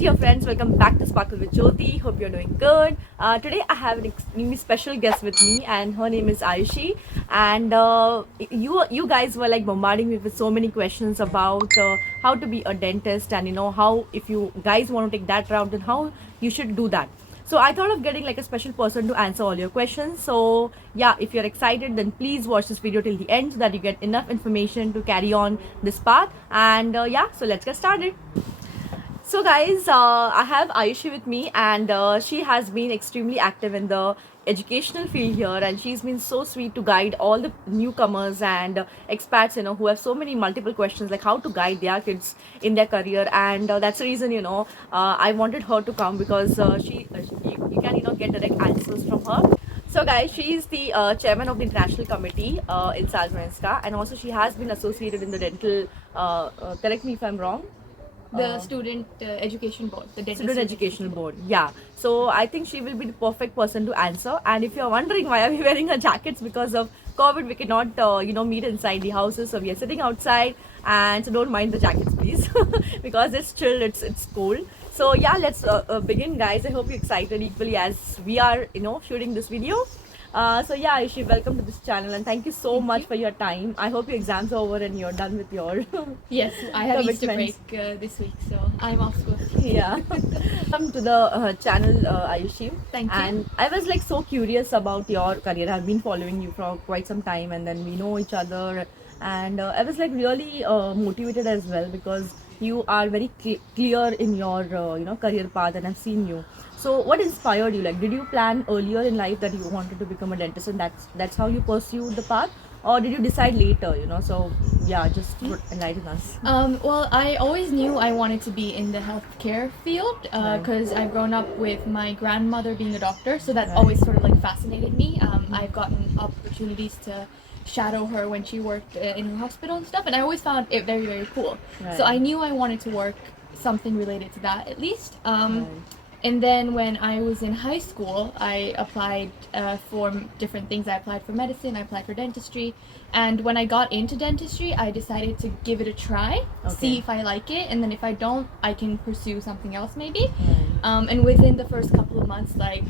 dear friends, welcome back to Sparkle with Jyoti. Hope you're doing good. Today I have an extremely special guest with me, and her name is Ayushi. And you guys were like bombarding me with so many questions about how to be a dentist, and how if you guys want to take that route, then how you should do that. So I thought of getting like a special person to answer all your questions. So yeah, if you're excited, then please watch this video till the end so that you get enough information to carry on this path. And yeah, so let's get started. So, guys, I have Ayushi with me, and she has been extremely active in the educational field here, and she's been so sweet to guide all the newcomers and expats, who have so many multiple questions like how to guide their kids in their career. And that's the reason, I wanted her to come because you can, get direct answers from her. So, guys, she is the chairman of the international committee in Salzmanska, and also she has been associated in the dental. Correct me if I'm wrong. The student education board, the dental Student educational board. Yeah. So I think she will be the perfect person to answer. And if you're wondering why are we wearing our jackets, because of COVID, we cannot meet inside the houses, so we are sitting outside. And so don't mind the jackets, please, because it's chill. It's cold. So yeah, let's begin, guys. I hope you're excited equally as we are. Shooting this video. So yeah, Aishi, welcome to this channel, and thank you so much for your time. I hope your exams are over and you're done with your Yes, I have Easter break commitments. this week, so I'm off school. Yeah. Welcome to the channel, Ayushi. Thank you. And I was like so curious about your career. I've been following you for quite some time, and then we know each other. And I was like really motivated as well because you are very clear in your career path, and I've seen you. So, what inspired you? Like, did you plan earlier in life that you wanted to become a dentist, and that's how you pursued the path, or did you decide later? So yeah, just enlighten us. Well, I always knew I wanted to be in the healthcare field because I've grown up with my grandmother being a doctor, so that's always sort of like fascinated me. I've gotten opportunities to shadow her when she worked in her hospital and stuff, and I always found it very, very cool. So I knew I wanted to work something related to that at least. And then when I was in high school, I applied for different things. I applied for medicine, I applied for dentistry. And when I got into dentistry, I decided to give it a try, see if I like it. And then if I don't, I can pursue something else maybe. And within the first couple of months, like,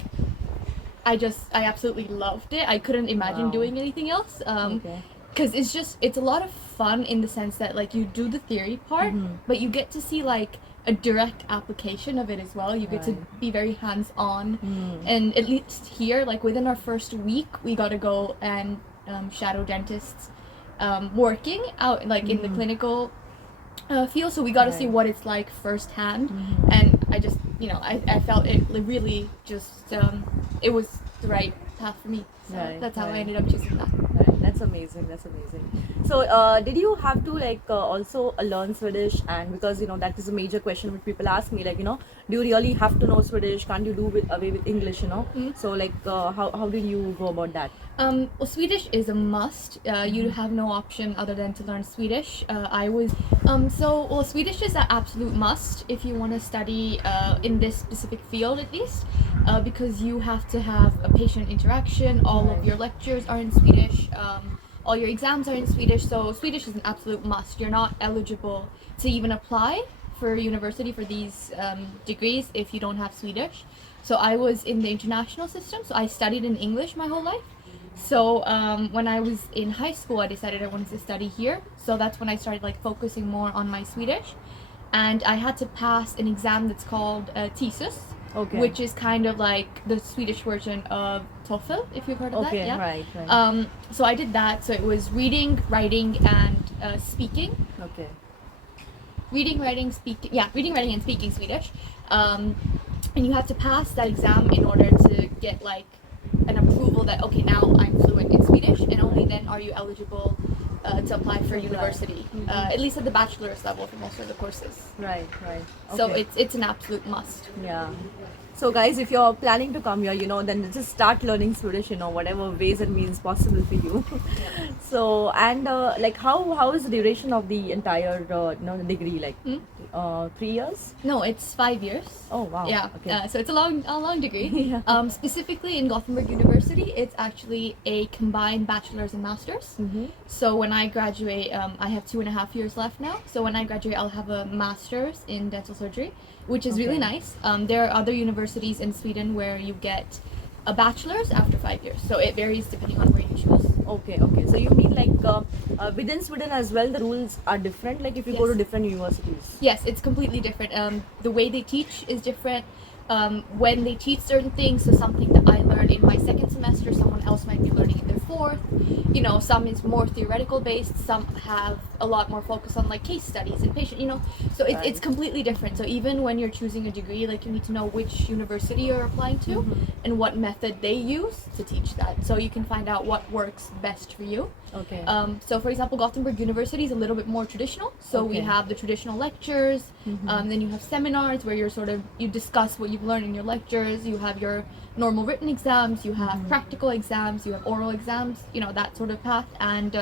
I absolutely loved it. I couldn't imagine doing anything else. Because it's a lot of fun in the sense that like you do the theory part, but you get to see like a direct application of it as well. You get to be very hands-on, and at least here, like within our first week, we got to go and shadow dentists working out like in the clinical field, so we got to see what it's like firsthand. And I just I felt it really just it was the right path for me, so that's how I ended up choosing that. That's amazing. That's amazing. So, did you have to like also learn Swedish? And because that is a major question which people ask me, like do you really have to know Swedish? Can't you do away with English? So like how did you go about that? Well, Swedish is a must. You have no option other than to learn Swedish. Swedish is an absolute must if you want to study in this specific field at least, because you have to have a patient interaction. All of your lectures are in Swedish. All your exams are in Swedish. So Swedish is an absolute must. You're not eligible to even apply for university for these degrees if you don't have Swedish. So I was in the international system, so I studied in English my whole life. So when I was in high school, I decided I wanted to study here. So that's when I started like focusing more on my Swedish, and I had to pass an exam that's called TESUS, which is kind of like the Swedish version of TOEFL, if you've heard of that. Yeah. Right. So I did that. So it was reading, writing, and speaking. Reading, writing, speaking. Yeah, reading, writing, and speaking Swedish. And you have to pass that exam in order to get like an approval that okay, now I'm fluent in Swedish, and only then are you eligible to apply for university, at least at the bachelor's level for most of the courses. Right. So it's an absolute must. Yeah. So guys, if you're planning to come here, then just start learning Swedish, whatever ways and means possible for you. So, and like how is the duration of the entire degree, like 3 years? No, it's 5 years. Oh wow. Yeah. Okay. So it's a long degree. Yeah. Specifically in Gothenburg University, it's actually a combined bachelor's and master's. Mm-hmm. So when I graduate, I have 2.5 years left now. So when I graduate, I'll have a master's in dental surgery, which is really Okay. nice. There are other universities in Sweden where you get a bachelor's after 5 years. So it varies depending on where you choose. Okay, okay. So you mean like within Sweden as well, the rules are different, like if you go to Yes. different universities? Yes, it's completely different. The way they teach is different. When they teach certain things, so something that I learned in my second semester, someone else might be learning in their fourth. Some is more theoretical based. Some have a lot more focus on like case studies and patient. So it's Right. completely different. So even when you're choosing a degree, like you need to know which university you're applying to and what method they use to teach that. So you can find out what works best for you. Okay. So for example, Gothenburg University is a little bit more traditional. So we Okay. have the traditional lectures, then you have seminars where you discuss what you've learned in your lectures. You have your normal written exams, you have practical exams, you have oral exams, that sort of path. And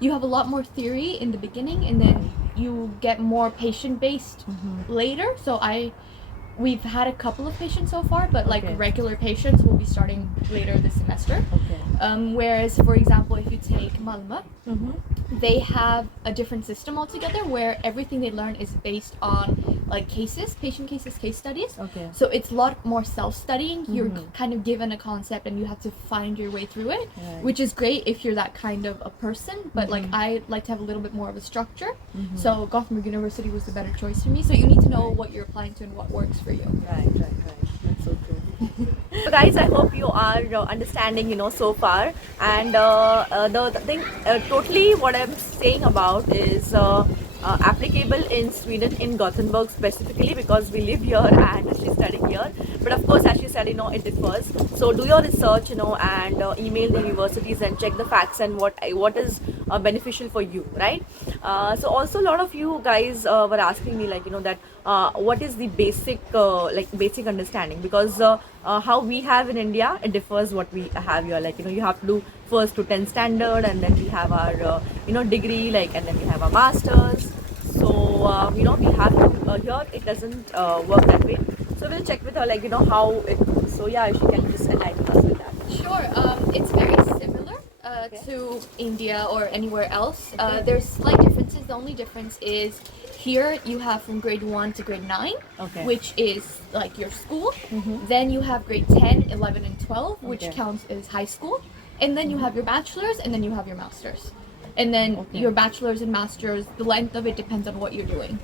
you have a lot more theory in the beginning, and then you get more patient-based later. So we've had a couple of patients so far, but like Okay. regular patients will be starting later this semester. Okay. Whereas, for example, if you take Malmö, Mm-hmm. they have a different system altogether where everything they learn is based on like patient cases, case studies. Okay. So it's a lot more self-studying. You're kind of given a concept and you have to find your way through it, Right. which is great if you're that kind of a person. But like I like to have a little bit more of a structure. So Gothenburg University was the better choice for me. So you need to know what you're applying to and what works for you. Right. That's so true. So guys, I hope you are understanding, so far. And the thing, totally what I'm saying about is applicable in Sweden, in Gothenburg specifically, because we live here and she's studying here. But of course, as she said, it differs. So do your research, and email the universities and check the facts and what is beneficial for you, right? So also a lot of you guys were asking me like, that what is the basic understanding, because how we have in India, it differs what we have here. Like, you have to do first to 10 standard, and then we have our degree, like, and then we have our masters. So we have to here it doesn't work that way. So we'll check with her, like, how it goes. So yeah, she can just enlighten us with that. Sure. It's very similar to India or anywhere else. There's slight differences. The only difference is here you have from grade 1 to grade 9, Okay. which is like your school. Then you have grade 10, 11, and 12, which Okay. counts as high school. And then you have your bachelor's, and then you have your master's. And then Okay. your bachelor's and master's, the length of it depends on what you're doing.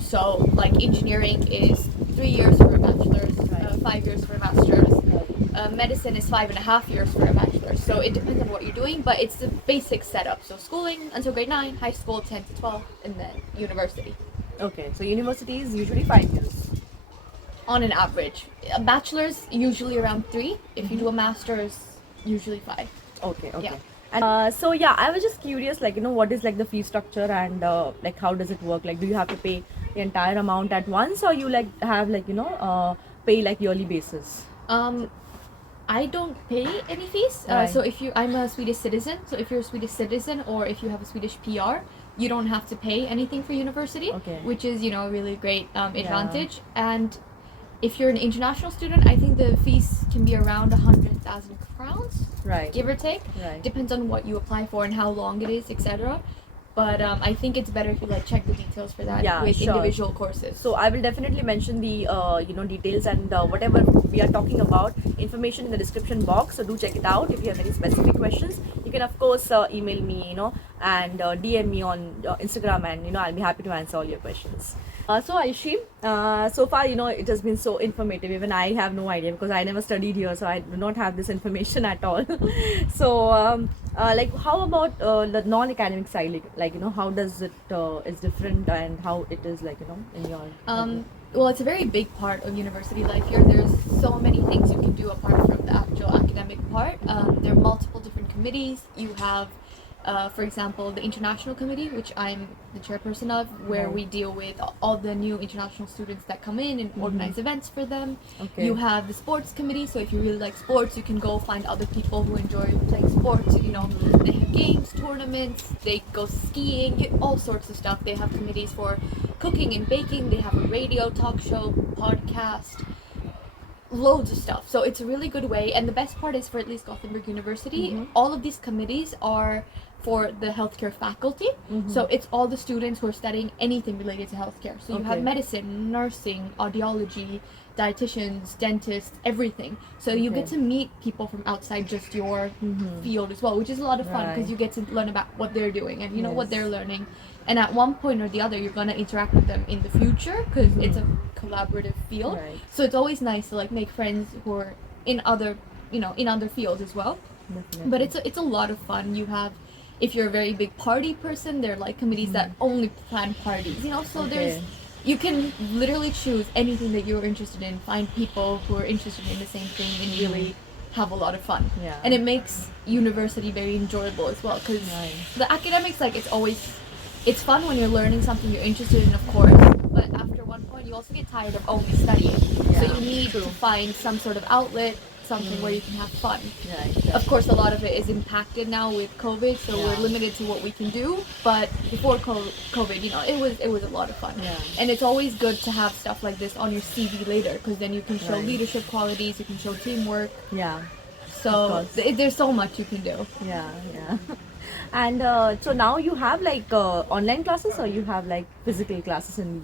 So like engineering is 3 years for a bachelor's, Right. 5 years for a master's. Medicine is 5.5 years for a bachelor's. So it depends on what you're doing, but it's the basic setup. So schooling until grade 9, high school 10 to 12, and then university. Okay, so university is usually 5 years. On an average, a bachelor's usually around 3. If you do a master's, usually 5. Okay. Yeah. And so yeah, I was just curious, like, what is like the fee structure, and like how does it work? Like, do you have to pay the entire amount at once, or you like have like pay like yearly basis? I don't pay any fees. Right. So I'm a Swedish citizen. So if you're a Swedish citizen or if you have a Swedish PR, you don't have to pay anything for university, Okay. which is a really great advantage. And if you're an international student, I think the fees can be around 100,000 crowns, Right. give or take. Right. Depends on what you apply for and how long it is, etc. But I think it's better if you like check the details for that Yeah, with sure. individual courses. So I will definitely mention the details and whatever we are talking about, information in the description box. So do check it out. If you have any specific questions, you can of course email me, and DM me on Instagram, and I'll be happy to answer all your questions. So Aishi, so far it has been so informative. Even I have no idea because I never studied here, so I do not have this information at all. So like, how about the non-academic side? Like how does it is different, and how it is like in your Well, it's a very big part of university life here. There's so many things you can do apart from the actual academic part. There are multiple different committees. You have for example, the international committee, which I'm the chairperson of, where Right. we deal with all the new international students that come in and organize events for them. Okay. You have the sports committee, so if you really like sports, you can go find other people who enjoy playing sports. You know, they have games, tournaments, they go skiing, all sorts of stuff. They have committees for cooking and baking, they have a radio talk show, podcast, loads of stuff. So it's a really good way. And the best part is for at least Gothenburg University, all of these committees are for the healthcare faculty. So it's all the students who are studying anything related to healthcare. So you have Okay. medicine, nursing, audiology, dietitians, dentists, everything. So you get Okay. to meet people from outside just your field as well, which is a lot of fun because Right. you get to learn about what they're doing and you know what Yes. they're learning. And at one point or the other, you're gonna interact with them in the future because it's a collaborative field. Right. So it's always nice to like make friends who are in other, in other fields as well. Definitely. But it's a lot of fun. You have, if you're a very big party person, there are like committees that only plan parties. So there's, Okay. you can literally choose anything that you're interested in. Find people who are interested in the same thing and really have a lot of fun. Yeah. And it makes university very enjoyable as well because Right. the academics, like it's fun when you're learning something you're interested in, of course, but after one point you also get tired of only studying. So Yeah, you need true. to find some sort of outlet, something where you can have fun. Right. Of course, a lot of it is impacted now with COVID, so Yeah. we're limited to what we can do. But before COVID, it was a lot of fun. Yeah. And it's always good to have stuff like this on your CV later, because then you can show Right. leadership qualities, you can show teamwork. Yeah. So course. there's so much you can do. Yeah. Yeah. And so now you have like online classes, or you have like physical classes in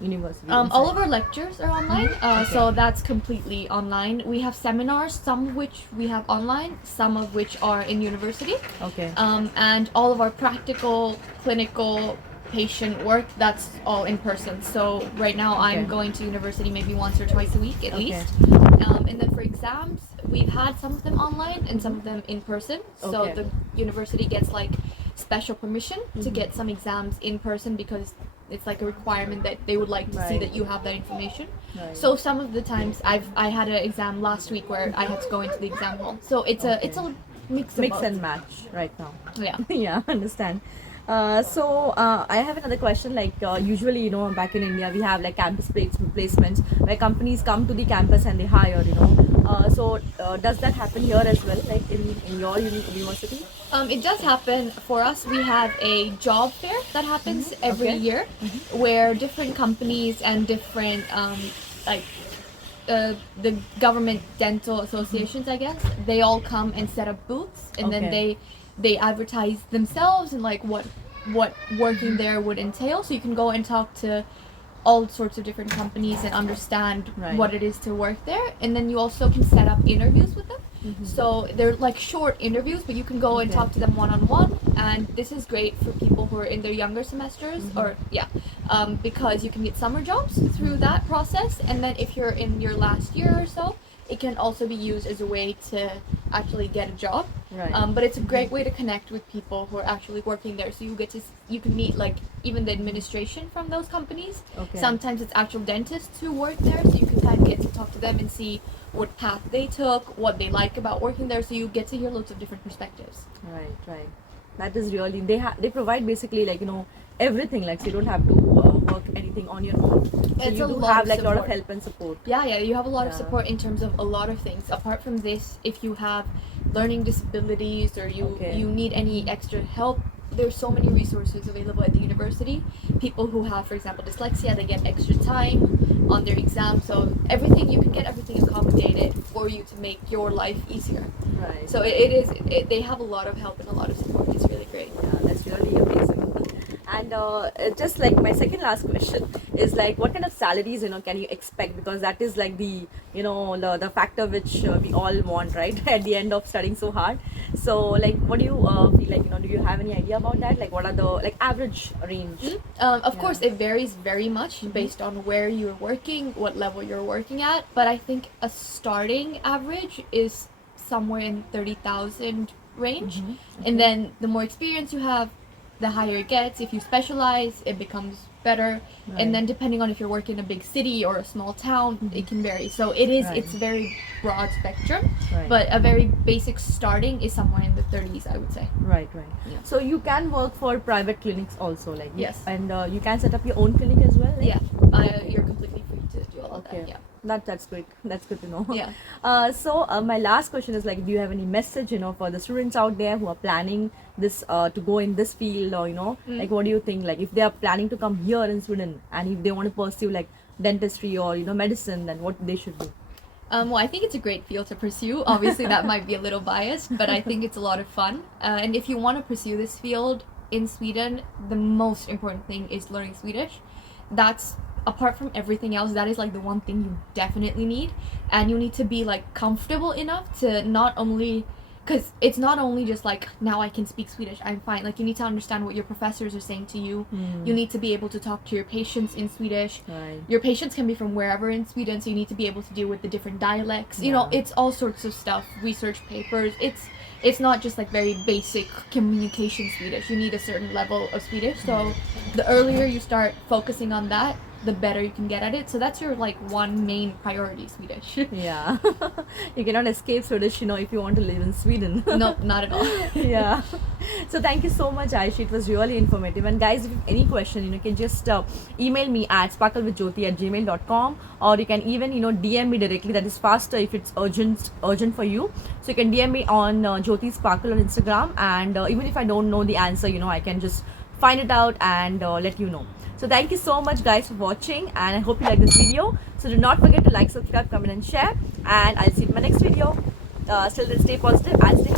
university? All inside? of our lectures are online, so that's completely online. We have seminars, some of which we have online, some of which are in university. Okay. And all of our practical, clinical, patient work, that's all in person. So right now I'm Okay. going to university maybe once or twice a week at Okay. least. And then for exams, we've had some of them online and some of them in person. So Okay. the university gets like special permission to get some exams in person because it's like a requirement that they would like to see Right. that you have that information. Right. So some of the times I had an exam last week where I had to go into the exam hall. So it's Okay. a mix of Mix both. and match right now. Yeah. Yeah, understand. I have another question. Like usually, back in India, we have like campus placements where companies come to the campus and they hire. Does that happen here as well? Like in your university? It does happen for us. We have a job fair that happens every Okay. year, where different companies and different like the government dental associations, I guess, they all come and set up booths, and then Okay. they advertise themselves and like what working there would entail. So you can go and talk to all sorts of different companies and understand Right. what it is to work there, and then you also can set up interviews with them. So they're like short interviews, but you can go and Okay. talk to them one-on-one, and this is great for people who are in their younger semesters, because you can get summer jobs through that process. And then if you're in your last year or so, it can also be used as a way to actually get a job. Right. But it's a great way to connect with people who are actually working there. So you can meet like even the administration from those companies. Okay. Sometimes it's actual dentists who work there, so you can kind of get to talk to them and see what path they took, what they like about working there. So you get to hear loads of different perspectives. Right. That is really they provide basically like everything, like so you don't have to work anything on your own. So It's you a do lot have of like a lot of support. help and support. Yeah, you have a lot of Yeah. support in terms of a lot of things. Apart from this, if you have learning disabilities or Okay. you need any extra help, there's so many resources available at the university. People who have, for example, dyslexia, they get extra time on their exam. So you can get everything accommodated for you to make your life easier. Right. So they have a lot of help and a lot of support. It's really great. Yeah, that's really amazing. And just like my second last question is like, what kind of salaries can you expect? Because that is like the factor which we all want, right? At the end of studying so hard. So like, what do you feel like? Do you have any idea about that? Like, what are the like average range? Of course, it varies very much based on where you're working, what level you're working at. But I think a starting average is somewhere in 30,000 range, and then the more experience you have, the higher it gets, if you specialize, it becomes better. Right. And then depending on if you're working in a big city or a small town, it can vary. So it is, Right. it's very broad spectrum, Right. but a very basic starting is somewhere in the 30s, I would say. Right, right. Yeah. So you can work for private clinics also, like Yes. and you can set up your own clinic as well. Like? Yeah, you're completely free to do all of Okay. that. Yeah. That's good. That's good to know. Yeah. So my last question is like, do you have any message, for the students out there who are planning this to go in this field, or like what do you think? Like if they are planning to come here in Sweden and if they want to pursue like dentistry or medicine, then what they should do? Well, I think it's a great field to pursue. Obviously, that might be a little biased, but I think it's a lot of fun. And if you want to pursue this field in Sweden, the most important thing is learning Swedish. That's, apart from everything else, that is like the one thing you definitely need. And you need to be like comfortable enough to not only, because it's not only just like, now I can speak Swedish, I'm fine. Like, you need to understand what your professors are saying to you. You need to be able to talk to your patients in Swedish. Right. Your patients can be from wherever in Sweden, so you need to be able to deal with the different dialects. You know, Yeah. it's all sorts of stuff. Research papers. It's not just like very basic communication Swedish. You need a certain level of Swedish. So the earlier you start focusing on that, the better you can get at it. So that's your like one main priority, Swedish. Yeah. You cannot escape Swedish, if you want to live in Sweden. No, not at all. Yeah. So thank you so much, Aishi. It was really informative. And guys, if you have any question, you can just email me at sparklewithjyoti@gmail.com, or you can even DM me directly. That is faster if it's urgent for you. So you can DM me on Jyoti Sparkle on Instagram, and even if I don't know the answer, I can just find it out and let you know. So thank you so much guys for watching, and I hope you like this video. So do not forget to like, subscribe, comment and share, and I'll see you in my next video. Still then, stay positive and stay